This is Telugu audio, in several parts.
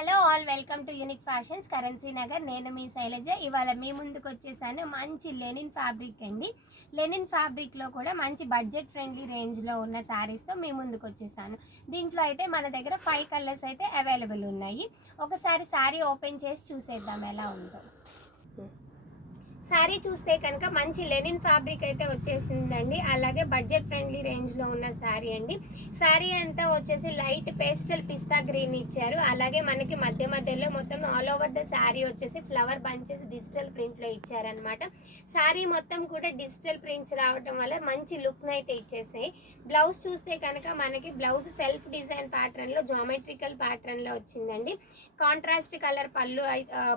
Hello all, welcome to unique fashions currency Nagar. నేను మీ శైలజ. ఇవాళ మీ ముందుకు వచ్చేసాను మంచి లెనిన్ ఫ్యాబ్రిక్ అండి. లెనిన్ ఫ్యాబ్రిక్లో కూడా మంచి బడ్జెట్ ఫ్రెండ్లీ రేంజ్లో ఉన్న శారీస్తో మీ ముందుకు వచ్చేసాను. దీంట్లో అయితే మన దగ్గర 5 కలర్స్ అయితే అవైలబుల్ ఉన్నాయి. ఒకసారి శారీ ఓపెన్ చేసి చూసేద్దాం ఎలా ఉందో. శారీ చూస్తే కనుక మంచి లెనిన్ ఫ్యాబ్రిక్ అయితే వచ్చేసిందండి. అలాగే బడ్జెట్ ఫ్రెండ్లీ రేంజ్లో ఉన్న శారీ అండి. శారీ అంతా వచ్చేసి లైట్ పేస్టల్ పిస్తా గ్రీన్ ఇచ్చారు. అలాగే మనకి మధ్య మధ్యలో మొత్తం ఆల్ ఓవర్ ద శారీ వచ్చేసి ఫ్లవర్ బంచెస్ డిజిటల్ ప్రింట్లో ఇచ్చారనమాట. శారీ మొత్తం కూడా డిజిటల్ ప్రింట్స్ రావటం వల్ల మంచి లుక్ని అయితే ఇచ్చేసాయి. బ్లౌజ్ చూస్తే కనుక మనకి బ్లౌజ్ సెల్ఫ్ డిజైన్ ప్యాటర్న్లో జామెట్రికల్ ప్యాటర్న్లో వచ్చిందండి. కాంట్రాస్ట్ కలర్ పళ్ళు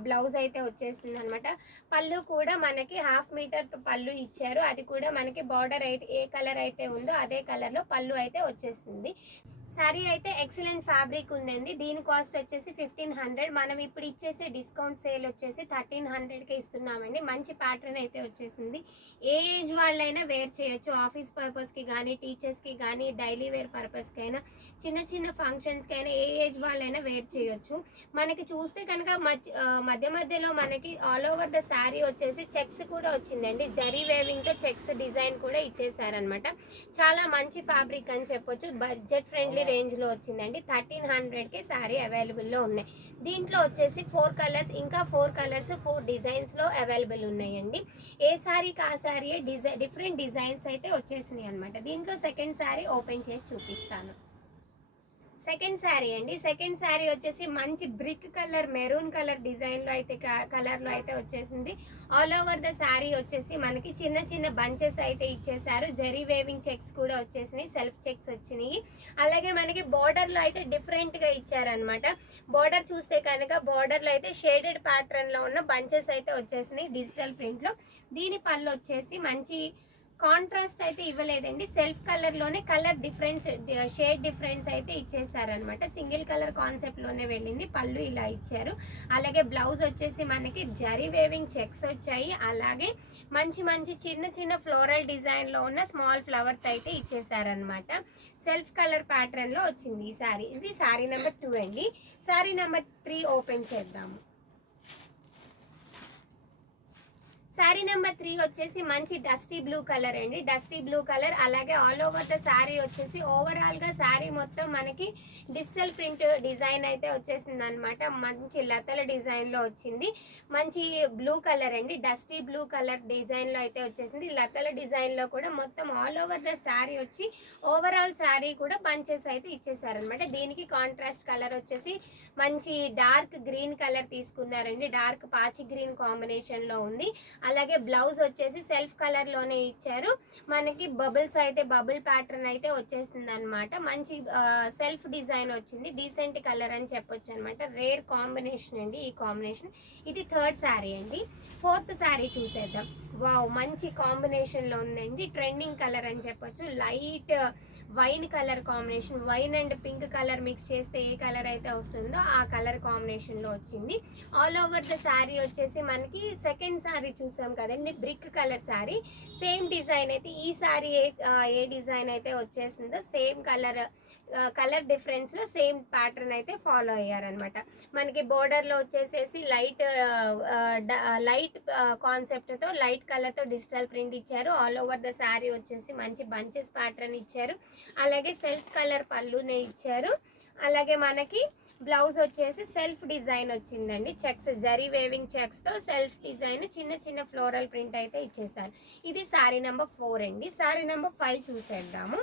బ్లౌజ్ అయితే వచ్చేసింది అనమాట. పళ్ళు కూడా మనకి 1/2 మీటర్ పళ్ళు ఇచ్చారు. అది కూడా మనకి బార్డర్ అయితే ఏ కలర్ అయితే ఉందో అదే కలర్ లో పళ్ళు అయితే వచ్చేసింది. శారీ అయితే ఎక్సలెంట్ ఫ్యాబ్రిక్ ఉందండి. దీని కాస్ట్ వచ్చేసి 1500. మనం ఇప్పుడు ఇచ్చేసే డిస్కౌంట్ సేల్ వచ్చేసి 1300కి ఇస్తున్నామండి. మంచి ప్యాటర్న్ అయితే వచ్చేసింది. ఏ ఏజ్ వాళ్ళైనా వేర్ చేయొచ్చు. ఆఫీస్ పర్పస్కి కానీ, టీచర్స్కి కానీ, డైలీ వేర్ పర్పస్కి అయినా, చిన్న చిన్న ఫంక్షన్స్కి అయినా ఏ ఏజ్ వాళ్ళైనా వేర్ చేయొచ్చు. మనకి చూస్తే కనుక మధ్య మధ్యలో మనకి ఆల్ ఓవర్ ద శారీ వచ్చేసి చెక్స్ కూడా వచ్చిందండి. జరీ వేవింగ్తో చెక్స్ డిజైన్ కూడా ఇచ్చేసారనమాట. చాలా మంచి ఫ్యాబ్రిక్ అని చెప్పొచ్చు. బడ్జెట్ ఫ్రెండ్లీ రేంజ్ లో వచ్చిందండి. 1300కి శారీ అవైలబుల్ లో ఉన్నాయి. దీంట్లో వచ్చేసి 4 కలర్స్, ఇంకా 4 కలర్స్ 4 డిజైన్స్ లో అవైలబుల్ ఉన్నాయండి. ఏ శారీకి ఆ శారీ డిఫరెంట్ డిజైన్స్ అయితే వచ్చేసినాయి అనమాట. దీంట్లో సెకండ్ శారీ ఓపెన్ చేసి చూపిస్తాను. సెకండ్ శారీ అండి. సెకండ్ శారీ వచ్చేసి మంచి బ్రిక్ కలర్ మెరూన్ కలర్ డిజైన్లో అయితే కలర్లో అయితే వచ్చేసింది. ఆల్ ఓవర్ ద శారీ వచ్చేసి మనకి చిన్న చిన్న బంచెస్ అయితే ఇచ్చేసారు. జరీ వేవింగ్ చెక్స్ కూడా వచ్చేసినాయి, సెల్ఫ్ చెక్స్ వచ్చినాయి. అలాగే మనకి బార్డర్లో అయితే డిఫరెంట్గా ఇచ్చారనమాట. బార్డర్ చూస్తే కనుక బార్డర్లో అయితే షేడెడ్ ప్యాటర్న్లో ఉన్న బంచెస్ అయితే వచ్చేసినాయి డిజిటల్ ప్రింట్లో. దీని పళ్ళు వచ్చేసి మంచి కాంట్రాస్ట్ అయితే ఇవ్వలేదండి. సెల్ఫ్ కలర్ లోనే కలర్ డిఫరెన్స్, షేడ్ డిఫరెన్స్ అయితే ఇచ్చేసారనమాట. సింగిల్ కలర్ కాన్సెప్ట్ లోనే వెళ్ళింది. పళ్ళు ఇలా ఇచ్చారు. అలాగే బ్లౌజ్ వచ్చేసి మనకి జరీ వేవింగ్ చెక్స్ వచ్చాయి. అలాగే మంచి మంచి చిన్న చిన్న ఫ్లోరల్ డిజైన్ లో ఉన్న స్మాల్ ఫ్లవర్స్ అయితే ఇచ్చేసారనమాట. సెల్ఫ్ కలర్ ప్యాటర్న్ లో వచ్చింది ఈ శారీ. ఇది శారీ నెంబర్ 2 అండి. శారీ నెంబర్ 3 ఓపెన్ చేద్దాము. శారీ నెంబర్ 3 వచ్చేసి మంచి డస్టీ బ్లూ కలర్ అండి. Dusty blue colour. అలాగే ఆల్ ఓవర్ ద శారీ వచ్చేసి ఓవరాల్ గా శారీ మొత్తం మనకి డిజిటల్ ప్రింట్ డిజైన్ అయితే వచ్చేసింది అనమాట. మంచి లతల డిజైన్ లో వచ్చింది. మంచి బ్లూ కలర్ అండి. డస్టీ బ్లూ కలర్ డిజైన్ లో అయితే వచ్చేసింది. లతల డిజైన్ లో కూడా మొత్తం ఆల్ ఓవర్ ద శారీ వచ్చి ఓవరాల్ శారీ కూడా బంచెస్ అయితే ఇచ్చేసారనమాట. దీనికి కాంట్రాస్ట్ కలర్ వచ్చేసి మంచి డార్క్ గ్రీన్ కలర్ తీసుకున్నారండి. డార్క్ పాచి గ్రీన్ కాంబినేషన్ లో ఉంది. అలాగే బ్లౌజ్ వచ్చేసి సెల్ఫ్ కలర్ లోనే ఇచ్చారు. మనకి బబుల్స్ అయితే బబుల్ ప్యాటర్న్ అయితే వచ్చేసింది అనమాట. మంచి సెల్ఫ్ డిజైన్ వచ్చింది. డీసెంట్ కలర్ అని చెప్పొచ్చు అనమాట. రేర్ కాంబినేషన్ అండి ఈ కాంబినేషన్. ఇది థర్డ్ శారీ అండి. ఫోర్త్ శారీ చూసేద్దాం. వావ్, మంచి కాంబినేషన్ లో ఉందండి. ట్రెండింగ్ కలర్ అని చెప్పొచ్చు. Light wine colour combination. Wine and pink colour mix చేస్తే ఏ కలర్ అయితే వస్తుందో ఆ కలర్ కాంబినేషన్ లో వచ్చింది. ఆల్ ఓవర్ ద శారీ వచ్చేసి మనకి సెకండ్ శారీ చూసాం కదండి, brick colour sari. Same design అయితే ఈ శారీ ఏ డిజైన్ అయితే వచ్చేసిందో సేమ్ కలర్ డిఫరెన్స్ లో సేమ్ ప్యాటర్న్ అయితే ఫాలో అయ్యారనమాట. మనకి బోర్డర్ లో వచ్చేసేసి లైట్ కాన్సెప్ట్ తో లైట్ కలర్ తో డిజిటల్ ప్రింట్ ఇచ్చారు. ఆల్ ఓవర్ ద శారీ వచ్చేసి మంచి బంచెస్ ప్యాటర్న్ ఇచ్చారు. అలాగే సెల్ఫ్ కలర్ పళ్ళునే ఇచ్చారు. అలాగే మనకి బ్లౌజ్ వచ్చేసి సెల్ఫ్ డిజైన్ వచ్చిందండి. చెక్స్, జరీ వేవింగ్ చెక్స్ తో సెల్ఫ్ డిజైన్ చిన్న చిన్న ఫ్లోరల్ ప్రింట్ అయితే ఇచ్చేసారు. ఇది శారీ నెంబర్ 4 అండి. శారీ నెంబర్ 5 చూసేద్దాము.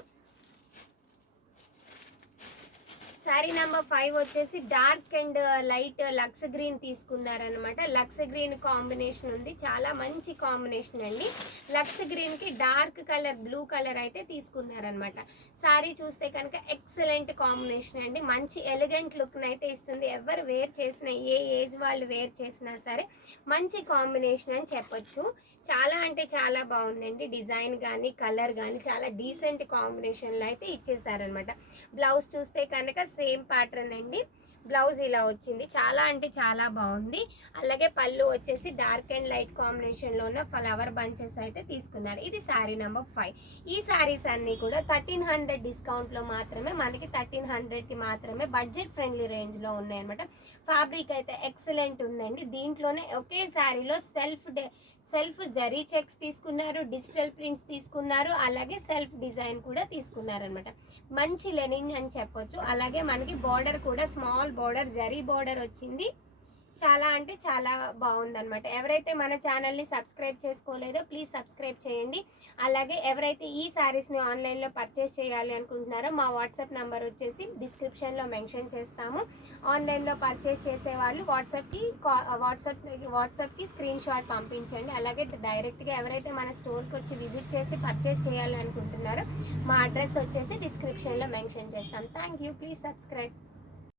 శారీ నెంబర్ 5 వచ్చేసి dark and light lux green తీసుకున్నారనమాట. లక్స్ గ్రీన్ కాంబినేషన్ ఉంది. చాలా మంచి కాంబినేషన్ అండి. లక్స్ గ్రీన్ కి డార్క్ కలర్ బ్లూ కలర్ అయితే తీసుకున్నారనమాట. శారీ చూస్తే కనుక ఎక్సలెంట్ కాంబినేషన్ అండి. మంచి ఎలిగెంట్ లుక్ అయితే ఇస్తుంది. ఎవరు వేర్ చేసినా, ఏ ఏజ్ వాళ్ళు వేర్ చేసినా సరే మంచి కాంబినేషన్ అని చెప్పొచ్చు. చాలా అంటే చాలా బాగుందండి. డిజైన్ కానీ కలర్ కానీ చాలా డీసెంట్ కాంబినేషన్లో అయితే ఇచ్చేసారనమాట. బ్లౌజ్ చూస్తే కనుక సేమ్ ప్యాటర్న్ అండి. బ్లౌజ్ ఇలా వచ్చింది, చాలా అంటే చాలా బాగుంది. అలాగే పళ్ళు వచ్చేసి డార్క్ అండ్ లైట్ కాంబినేషన్లో ఉన్న ఫ్లవర్ బంచెస్ అయితే తీసుకున్నారు. ఇది శారీ నెంబర్ 5. ఈ శారీస్ అన్నీ కూడా 1300 డిస్కౌంట్లో మాత్రమే, మనకి 1300కి మాత్రమే బడ్జెట్ ఫ్రెండ్లీ రేంజ్లో ఉన్నాయన్నమాట. ఫ్యాబ్రిక్ అయితే ఎక్సలెంట్ ఉందండి. దీంట్లోనే ఒకే శారీలో సెల్ఫ్ జరీ చెక్స్ తీసుకున్నారు, డిజిటల్ ప్రింట్స్ తీసుకున్నారు, అలాగే సెల్ఫ్ డిజైన్ కూడా తీసుకున్నారు అనమాట. మంచి లెనిన్ అని చెప్పొచ్చు. అలాగే మనకి బార్డర్ కూడా స్మాల్ బార్డర్, జరీ బార్డర్ వచ్చింది. చాలా అంటే చాలా బాగుందన్నమాట. ఎవరైతే మన ఛానల్ని సబ్స్క్రైబ్ చేసుకోలేదో ప్లీజ్ సబ్స్క్రైబ్ చేయండి. అలాగే ఎవరైతే ఈ శారీస్ని ఆన్లైన్లో పర్చేస్ చేయాలి అనుకుంటున్నారో మా వాట్సాప్ నెంబర్ వచ్చేసి డిస్క్రిప్షన్లో మెన్షన్ చేస్తాము. ఆన్లైన్లో పర్చేస్ చేసేవాళ్ళు వాట్సాప్కి స్క్రీన్ షాట్ పంపించండి. అలాగే డైరెక్ట్గా ఎవరైతే మన స్టోర్కి వచ్చి విజిట్ చేసి పర్చేస్ చేయాలి అనుకుంటున్నారో మా అడ్రస్ వచ్చేసి డిస్క్రిప్షన్లో మెన్షన్ చేస్తాం. Thank you. Please subscribe.